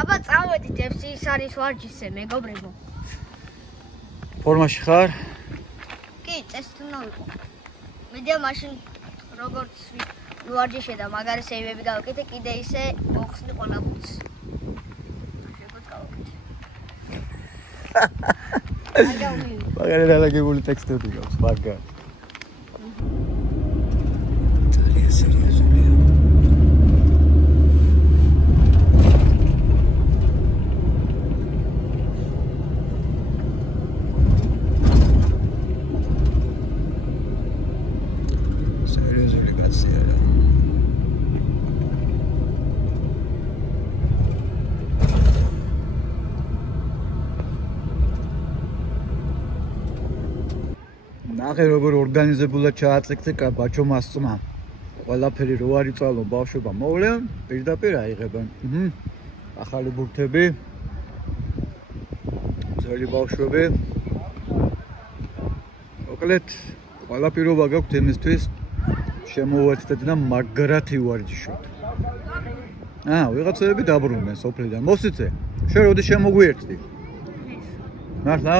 აბა წავედით FC-ის არის ვარჯიშზე, მეგობრებო. ფორმაში ხარ? კი, წესით უნდა ვიყო. მიდია მაშინ როგორც ვარჯიში და მაგარი სეივები გავაკეთე, კიდე ისე მოხსნი ყველა ბუთს. შეგოთ გავაკეთე. მაგარი დალაგებული ტექსტები გაქვს, მაგარი. ძალიან სერიოზულია. სერიოზული კაცია რა. ნახე როგორ ორგანიზებულად ჩააწექცე ბაჩო მასწმა. ყველაფერი რო არ იწვალო ბავშვობა მოვლენ, პირდაპირ აიღებენ. ახალი ბურთები. ძველი ბავშვები. მოკლედ, ყველა პირობა გაქვთ იმისთვის შემოვერთდეთ და მაგრად ივარჯიშოთ. ვიღაცები დაბრუნდნენ სოფლიდან. მოსიცე, შენ როდის შემოგვიერთდი? მართლა?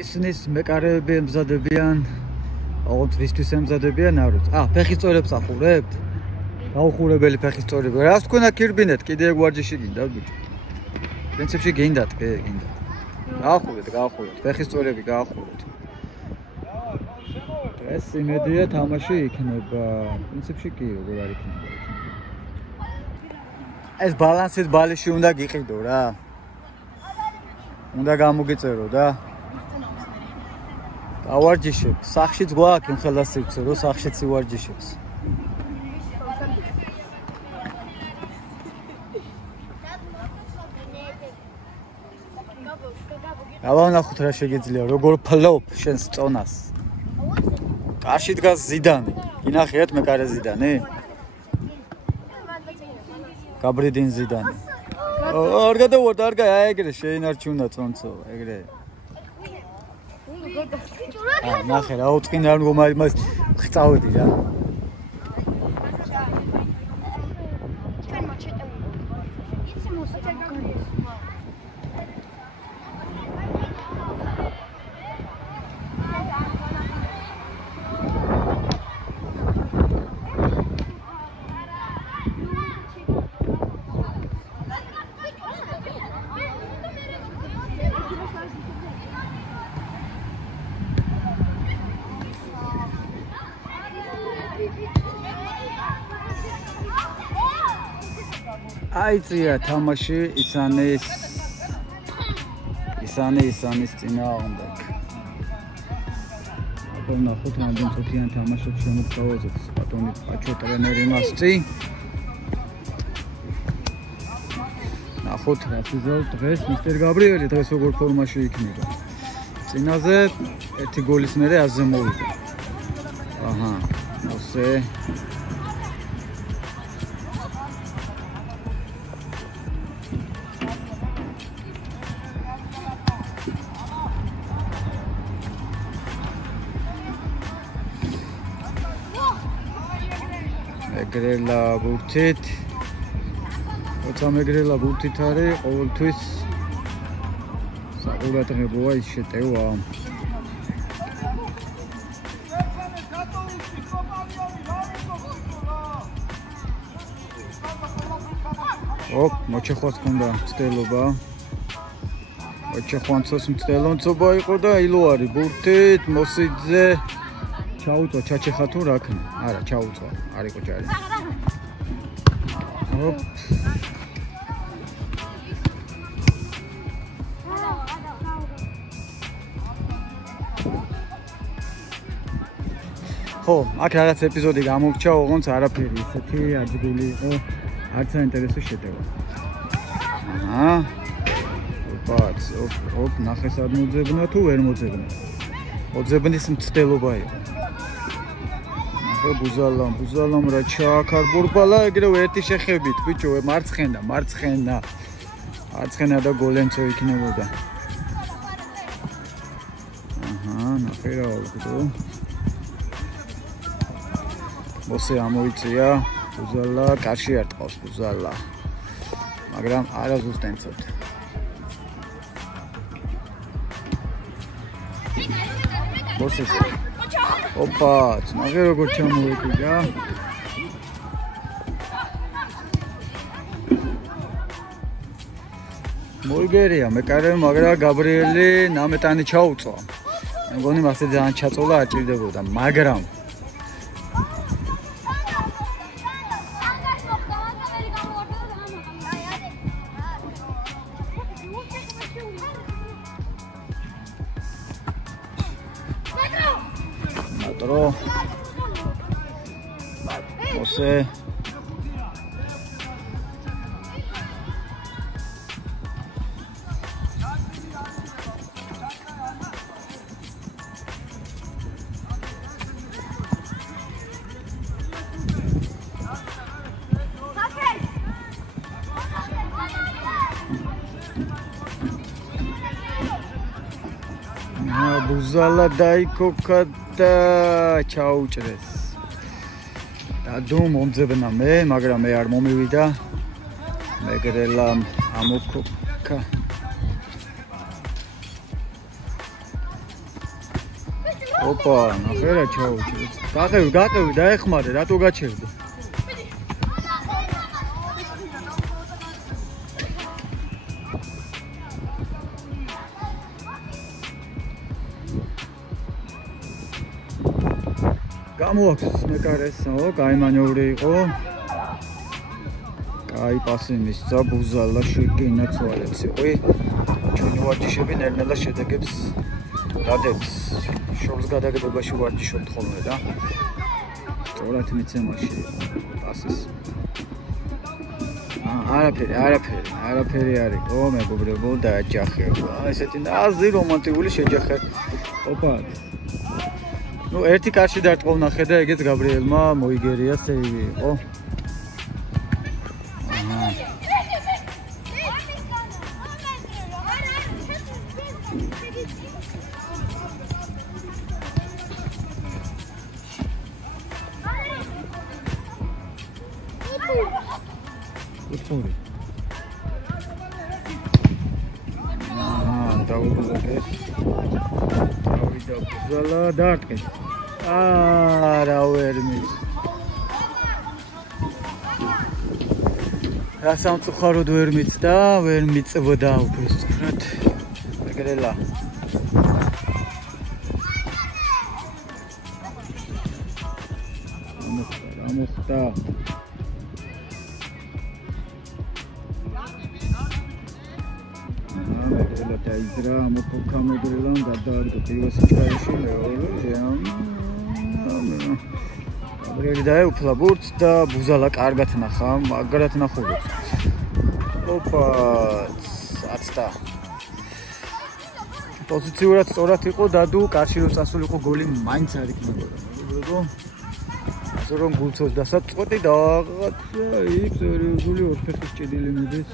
ისნის მეკარეები ემზადებიან, ოღონდ ვისთვის ემზადებიან არ ვიცი. ფეხის წორებს ახურებთ? გაუხურებელი ფეხის წორები. რას თქვენ აქ ირბინეთ? კიდე ეგ ვარჯიში გინდათ ბიჭო? პრინციპში გინდათ, გინდათ. გაახურეთ, ფეხის წორები გაახურეთ. ეს იმედია თამაში იქნება. პრინციპში კი, როგორ არ იქნება. ეს ბალანსით ბალიში უნდა გიყიდო რა. უნდა გამოგიწერო და ავარჯიშებ, სახშიც გვაქვს იმ ხელას სივრცე, რომ სახშიც ივარჯიშებს. ავანახოთ რა შეგიძლია, როგორ ფლობ შენს წონას. კარში დგას ზიდანი. გინახიათ მეკარე ზიდანი? გაბრი딘 ზიდანი. არ გადავარდ, არ ეგრე შეინარჩუნა წონცო, ეგრე. ნახე რა, უწყინ არ მგომარი მას ხწავდი რა. აიწია თამაში ისანის წინააღმდეგ. აბა ნახოთ რამდენ წუთიან თამაშობს შემოგთავაზებს ბატონი პაჩო ტრენერი მასწი. ნახოთ რა თვითონ დღეს მისტერ გაბრიელი დღეს როგორ ფორმაში იქნება. წინაზე ერთი გოლის მერე აზზე მოვიდა. მოსე ეგრელა ბურთით როცა მეგრელა ბურთით არის, ყოველთვის საყურადღებოა ის შეტევა. მოჩეხვაც ჰქონდა მცდელობა. მოჩეხვანცოს მცდელონცობა იყო და ილო არის ბურთით, მოსიძე ჩაუწვა ჩაჩეხა თუ რა ქნა. არა, ჩაუწვა, არ იყო ჯარი. ხო, აქ რაღაც ეპიზოდი გამორჩა, ოღონდ არაფერი ისეთი ადგილი იყო, არც საინტერესო შეტევა. ნახეს არ მოძებნა თუ ვერ მოძებნა. მოძებნის მცდელობა იყო. ბუზალამ რა ჩააქარბურბალა, ეგრევე ერთი შეხებით, ბიჭო, მარცხენა და გოლენცო იქნებოდა. ნახე რა ვიგო. მოსე ამოიწია, ბუზალა კარში არ ტყავს ბუზალა. მაგრამ არა ზუსტენცოთ. მოსეს. ნახე როგორ ჩამოეკიდა. მოიგერია მეკარე, მაგრამ გაბრიელი ნამეტანი ჩაუწვა. მეგონი მასე ძალიან ჩაწოლა არ ჭირდებოდა, მაგრამ მოსე ბუზალა დაიქოკა და ჩაუჭრეს. დადო მომძებნა მე, მაგრამ მე არ მომივიდა. მეგრელა ამოკოკა. ნახე რა ჩაუჭრეს. გაყევი, დაეხმარე, რატო გაჩერდი? გამოაქვს მეკარესო, კაი მანევრი იყო. კაი პასი მისცა ბუზალა შეგინაცვალებს იყო. ჩვენი ვარჯიშები ნელ-ნელა შედეგებს დადებს. შორს გადაგებაში ვარჯიშობთ ხოლმე და სწორად მიცემაში პასის. არაფერი არ იყო, მეგობრებო, დააჯახება. ესეთი აზრი რომანტიკული შეჯახე. ერთი კარში დარტყო ნახე და ეგეც გაბრიელმა მოიგერია სეივი იყო. ბუზალა დაარტყეს. რა ვერ მის. რა სამწუხაროდ ვერ მიცდა, ვერ მიწვდა უბრალოდ. მეგრელა. ამოსტა. მეგრელა დაიძრა, ამოკოკა მეგრელამ გადაარგო პირველ სიჩქარეში, მეორე გაბრიელი დაეუფლა ბურთს და ბუზალა კარგად ნახა, მაგრად ნახულობს. აცდა. პოზიციურად სწორად იყო დადუ, კარში რო წასულიყო გოლი მაინც არ იქნებოდა. მეგობრებო, ასე რომ გულწოს დასაწყვეტი და რაღაცა იქ სერიოზული ორფეხის ჭედილი მიდის.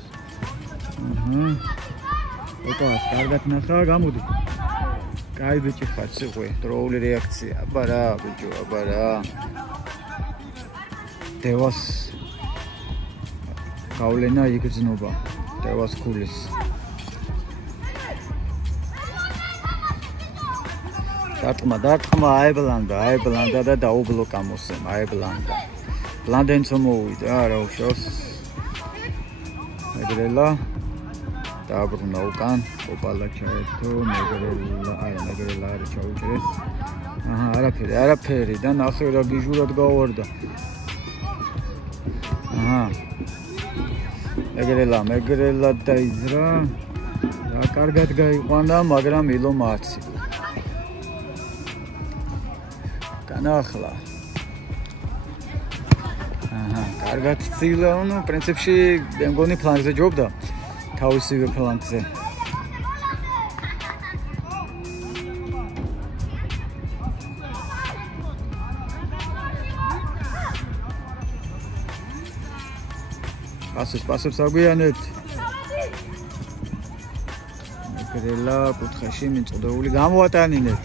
კარგად ნახა, გამოდი. კაი ბიჭი ხარ, სიყვე, დროული რეაქცია. აბა რა, ბიჭო, აბა რა. დევას გავლენა იგრძნობა დევას ქულის. დარტყმა აიბლანდა და დაუბლოკა მოსემ აიბლანდა. ბლანდენცო მოვიდა რა უშავს. მეგრელა დააბრუნა უკან ოპალა ჩაერთო მეგრელა არ ჩაუჭრეს. აჰა არაფერი და ნახე რა გიჟურად გავარდა. აჰა მეგრელა დაიზრა და კარგად გაიყვანა მაგრამ ილო მაცი განახლა აჰა კარგად ცილა ნუ პრინციპში მე მგონი ფლანგზე ჯობდა თავისივე ფლანგზე პასებს აგვიანებთ. მეგრელა კუთხეში მიწოდეული გამოატანინეთ.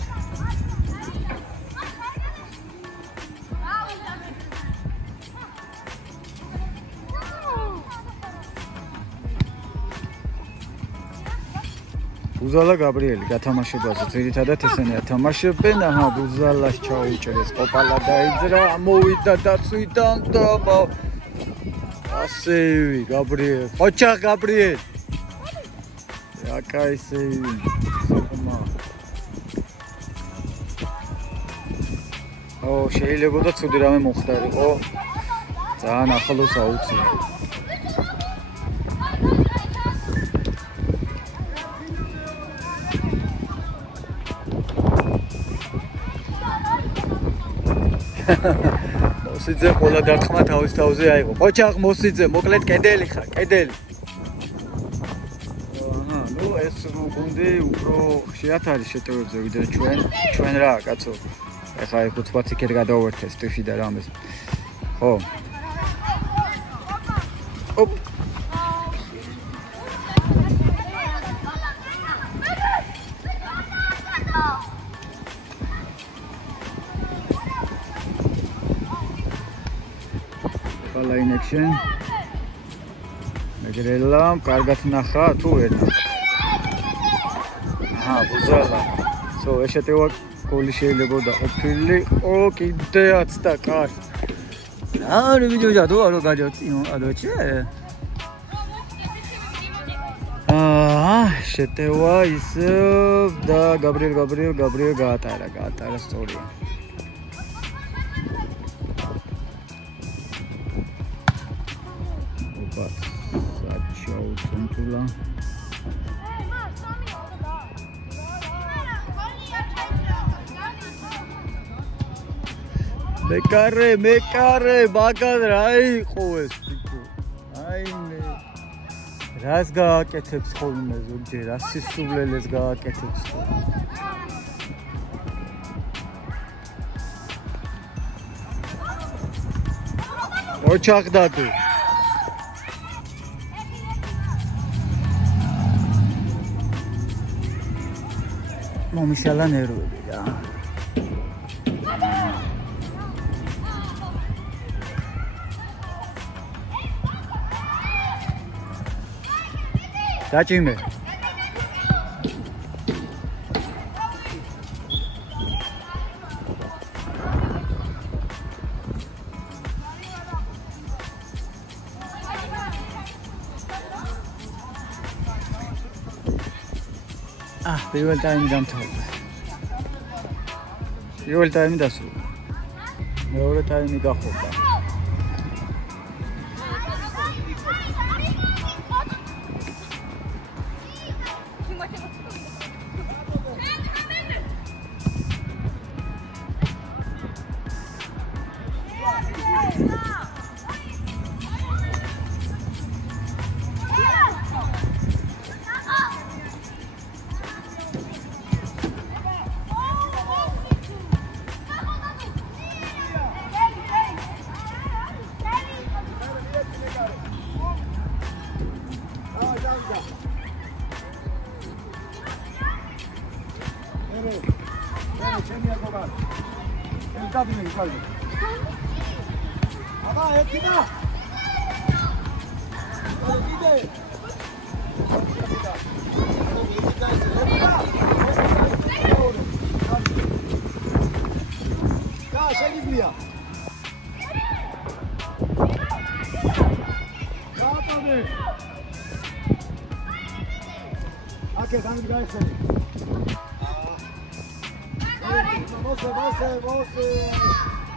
ბუზალა გაბრიელი გათამაშებაზე ძირითადად ესენი ათამაშებენ. აჰა ბუზალას ჩაუჭრეს ოპალა დაიძრა მოვიდა დაწვიდან და Save, Gabriel. Ocha, Gabriel. Yakai save. Oh, შეიძლება და ცუდი რამე მოხდარიყო. ძალიან ახლოს აუწია. მოსიძე ყველა დარტყმა თავის თავზე აიღო. ოჩახ მოსიძე, მოკლედ კედელი ხარ, კედელი. აჰა, ნუ ეს გუნდი უფრო ხშირად არის შეტევებზე ვიდრე ჩვენ რა, კაცო. ეხლა იქ უცბად იქეთ გადავერთეს ტიფი და რამეს. ხო. ოპ. Line action. მეგრელა, კარგად ნახა თუ ვერ ნახა. აჰა, ბუზალა. ესეთევა გოლი შეიძლება დაყოფილიყო კიდეაც და კარგ. რა ვიჯოჯა თუ არო გაჯოცინო, ადოჩე. შეტევა ის და გაბრიელ გაატარა სწორია. Controla. მეკარე მაგარ რა იყო ეს ბიჭო აი მე რას გააკეთებს ხოლმე ზოგჯერ რა სისულელეს გააკეთებს ოჩახდა თუ მომიშალა ნერვები რა დაჭიმე პირველ ტაიმი დამთავრდა. პირველ ტაიმი დასრულდა. მეორე ტაიმი გახდა.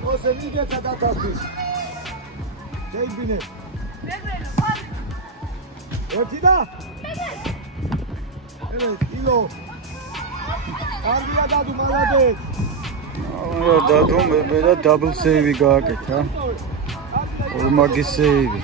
Você ninguém tá dando a ficha. Tem bine. Ortida. Evet, ilo. Arvia dadu maladet. რა დადო მე და დაბლ სეივი გააკეთა. ორმაგი სეივი.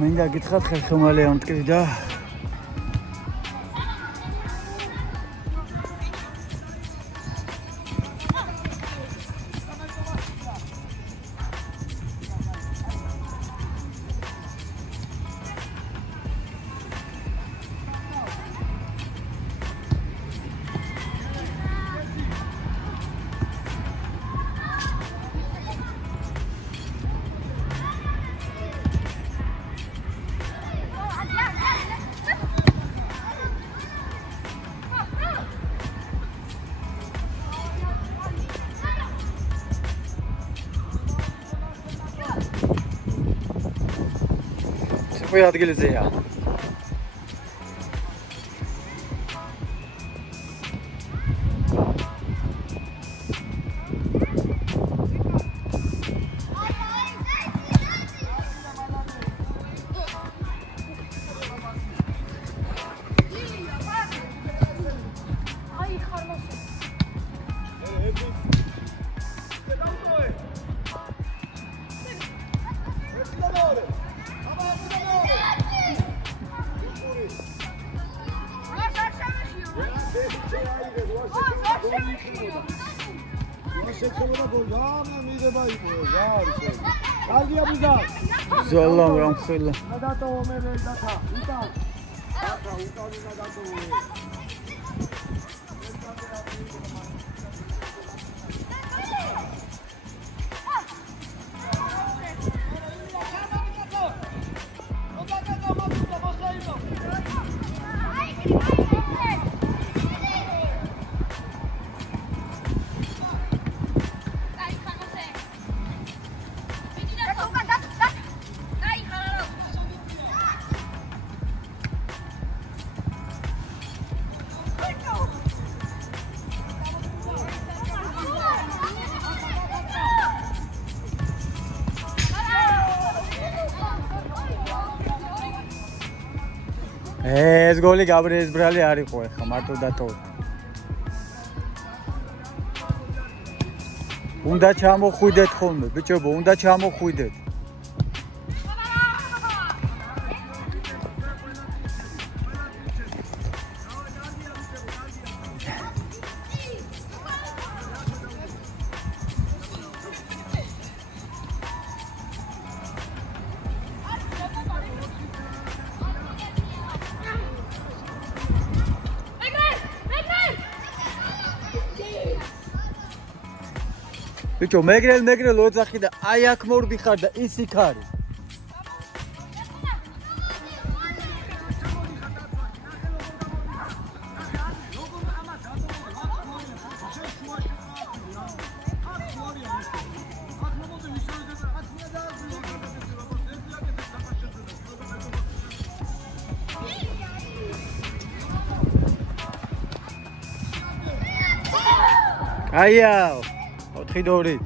მინდა გითხრათ ხერხემალი ამტკიცი და სიყვი ადგილზეა. Zallam ramxela. ეს გოლი გაბრიელის ბრალი არ იყო ახლა მარტო დატოვა. უნდა ჩამოხვიდეთ ხოლმე, ბიჭებო, უნდა ჩამოხვიდეთ. Bicho, megrel odzakhi da ai ak morbi xar da is ikh არის. აია 4-2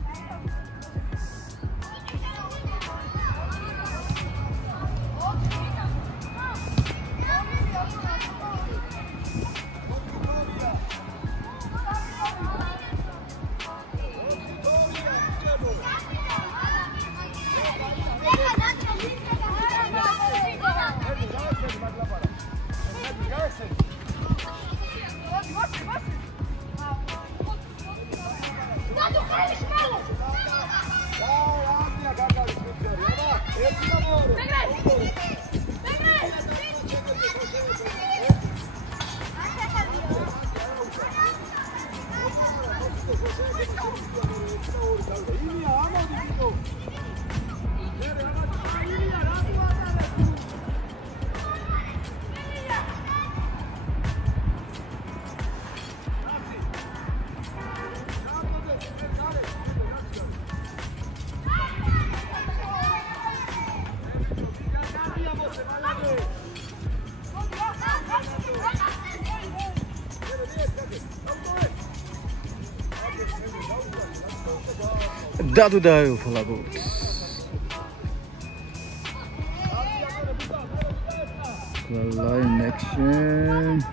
Dadu daio falagut. Line action.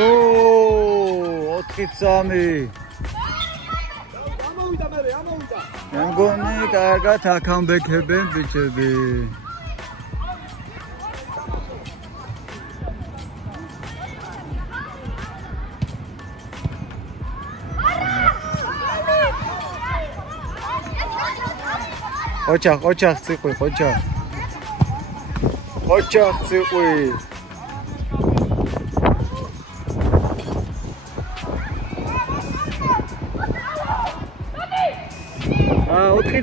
Oh, 4-3. Angoni კარგად აკამბექებენ ბიჭები. ოჩახ ციყვი, ოჩახ ციყვი.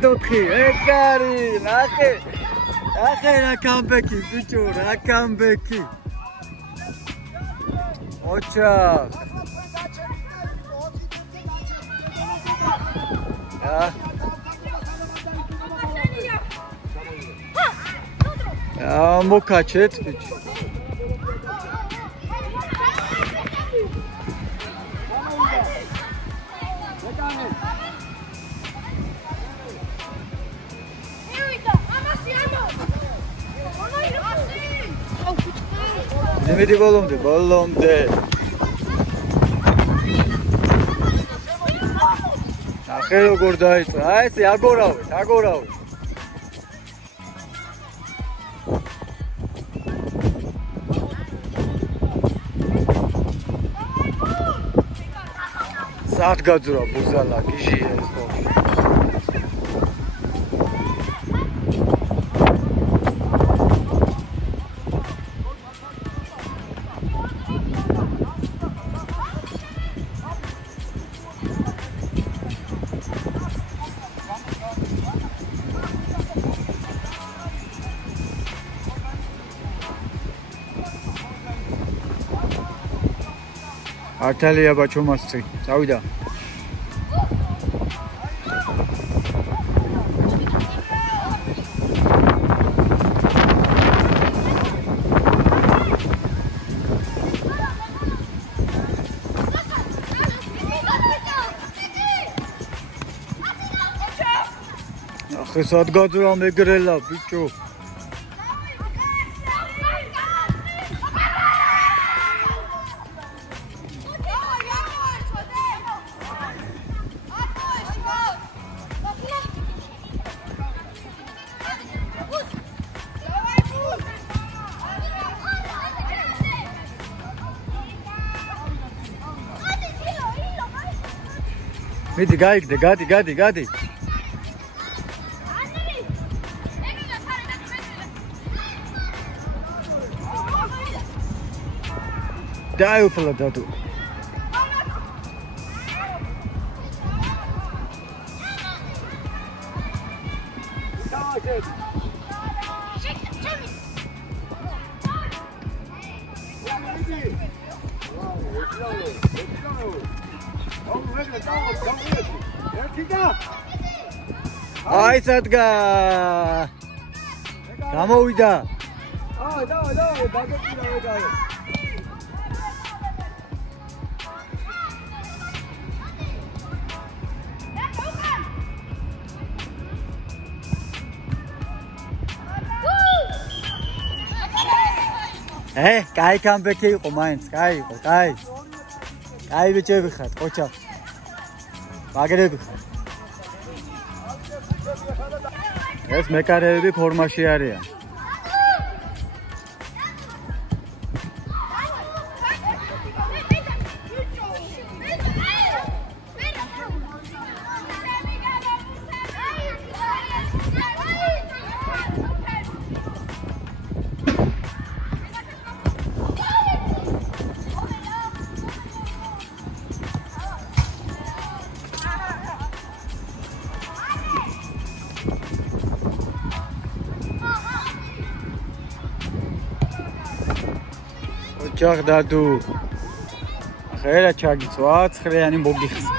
4-4, ეკარი, ნახე რა კამბექი, ბიჭო, რა კამბექი. ოჩახ. მოკაჩეთ, ბიჭო. Dimidi bolomde. Axel როგორ დაიწყო? აი ეს აგორავე. Saat გაძრა ბუზალა, გიჟია ეს ბოლო. Artalия бачомасци. Წავიდა. ახე სად გაძრა მეგრელა ბიჭო. მიდი გაიგდე, გადი. დაიუფლა დადო. აი სადგა გამოვიდა დავай, დაგეპირა ვეგარე. კაი კამბექი იყო მაინც, კაი იყო, კაი. კაი ბიჭები ხართ, ყოჩა. მაგრები ხართ. ეს მეკარეები ფორმაში არიან. ოჯახ დადუ ხერა ჩაგიწვა ცხრიანი მოგიხსნა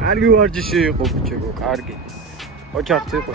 კარგი ვარჯიში იყო ბიჭო კარგი ოჯახს იყო